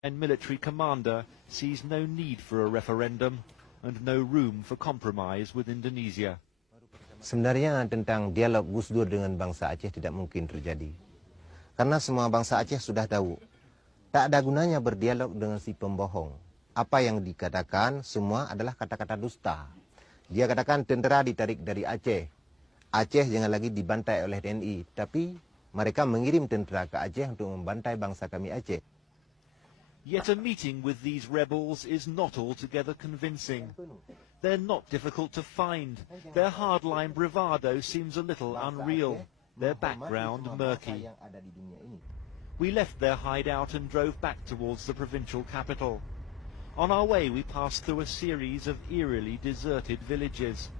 And military commander sees no need for a referendum and no room for compromise with Indonesia. Sebenarnya tentang dialog Gus Dur dengan bangsa Aceh tidak mungkin terjadi. Karena semua bangsa Aceh sudah tahu, tak ada gunanya berdialog dengan si pembohong. Apa yang dikatakan semua adalah kata-kata dusta. Dia katakan tentera ditarik dari Aceh. Aceh jangan lagi dibantai oleh TNI, tapi mereka mengirim tentera ke Aceh untuk membantai bangsa kami Aceh. Yet a meeting with these rebels is not altogether convincing. They're not difficult to find. Their hardline bravado seems a little unreal. Their background murky. We left their hideout and drove back towards the provincial capital. On our way we passed through a series of eerily deserted villages.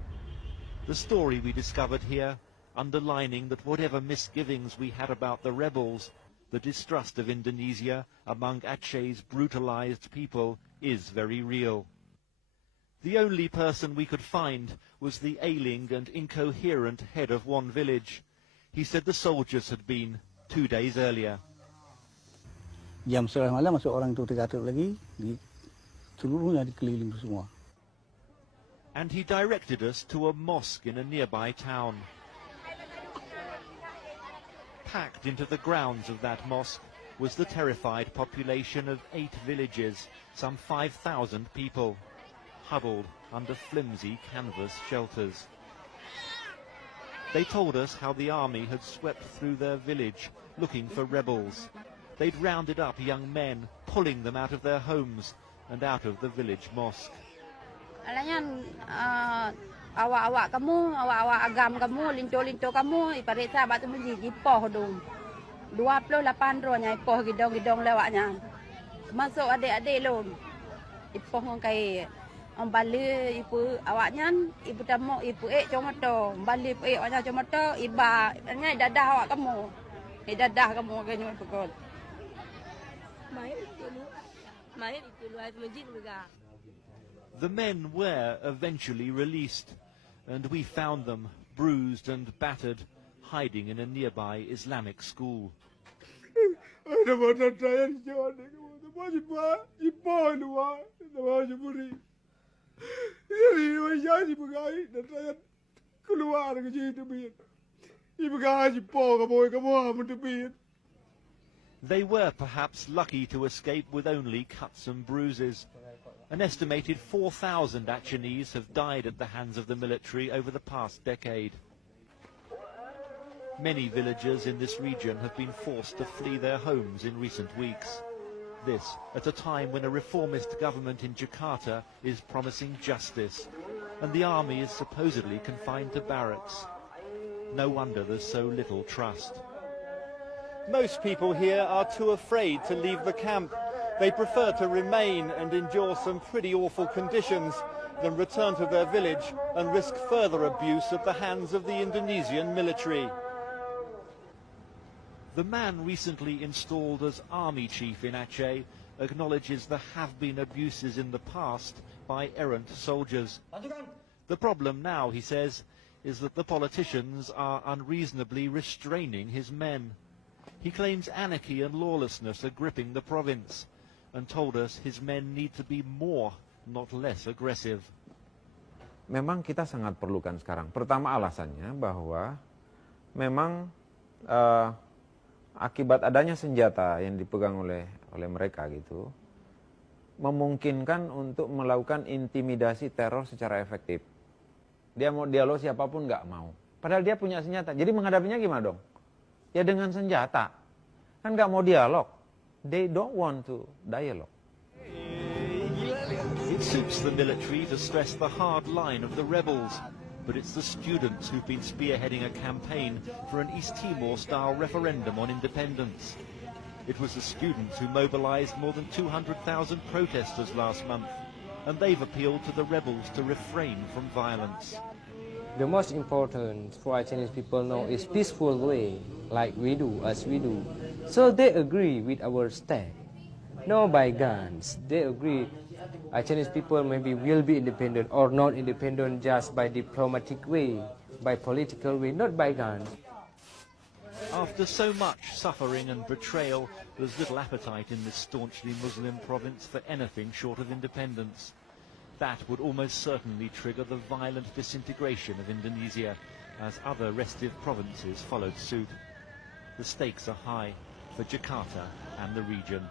The story we discovered here, underlining that whatever misgivings we had about the rebels, the distrust of Indonesia among Aceh's brutalized people is very real. The only person we could find was the ailing and incoherent head of one village. He said the soldiers had been 2 days earlier. Jam 11 malam masuk orang itu 300 lagi, seluruhnya dikeliling semua. And he directed us to a mosque in a nearby town. Packed into the grounds of that mosque was the terrified population of 8 villages, some 5,000 people, huddled under flimsy canvas shelters. They told us how the army had swept through their village looking for rebels. They'd rounded up young men, pulling them out of their homes and out of the village mosque. Alanya awak-awak kamu, awak-awak agam kamu, linto-linto kamu, iparit sahabat tu menjadi ipoh dong. 28 rohnya ipoh gidong-gidong lewatnya. Masuk adik-adik lom. Ipoh ngkai balik ibu awaknya, ibu tamu, ibu comoto, balik ibu awaknya comoto, iba, ini dadah awak kamu. Ini dadah kamu kayaknya pukul. Mahir itu luar masjid juga. The men were eventually released, and we found them, bruised and battered, hiding in a nearby Islamic school. They were perhaps lucky to escape with only cuts and bruises. An estimated 4,000 Acehnese have died at the hands of the military over the past decade. Many villagers in this region have been forced to flee their homes in recent weeks. This at a time when a reformist government in Jakarta is promising justice, and the army is supposedly confined to barracks. No wonder there's so little trust. Most people here are too afraid to leave the camp. They prefer to remain and endure some pretty awful conditions than return to their village and risk further abuse at the hands of the Indonesian military. The man recently installed as army chief in Aceh acknowledges there have been abuses in the past by errant soldiers. The problem now, he says, is that the politicians are unreasonably restraining his men. He claims anarchy and lawlessness are gripping the province, and told us his men need to be more, not less aggressive. Memang kita sangat perlukan sekarang. Pertama alasannya bahwa memang akibat adanya senjata yang dipegang oleh mereka gitu, memungkinkan untuk melakukan intimidasi teror secara efektif. Dia mau dialog siapapun nggak mau. Padahal dia punya senjata. Jadi menghadapinya gimana dong? Ya dengan senjata. Kan nggak mau dialog. They don't want to dialogue. It suits the military to stress the hard line of the rebels, but it's the students who've been spearheading a campaign for an East Timor-style referendum on independence. It was the students who mobilized more than 200,000 protesters last month, and they've appealed to the rebels to refrain from violence. The most important for Chinese people now is peaceful way, like we do, as we do. So they agree with our stand. No by guns. They agree Chinese people maybe will be independent or not independent just by diplomatic way, by political way, not by guns. After so much suffering and betrayal, there's little appetite in this staunchly Muslim province for anything short of independence. That would almost certainly trigger the violent disintegration of Indonesia, as other restive provinces followed suit. The stakes are high for Jakarta and the region.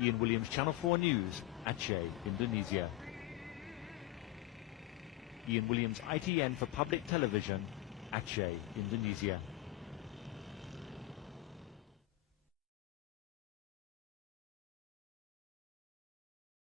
Ian Williams, Channel 4 News, Aceh, Indonesia. Ian Williams, ITN for Public Television, Aceh, Indonesia.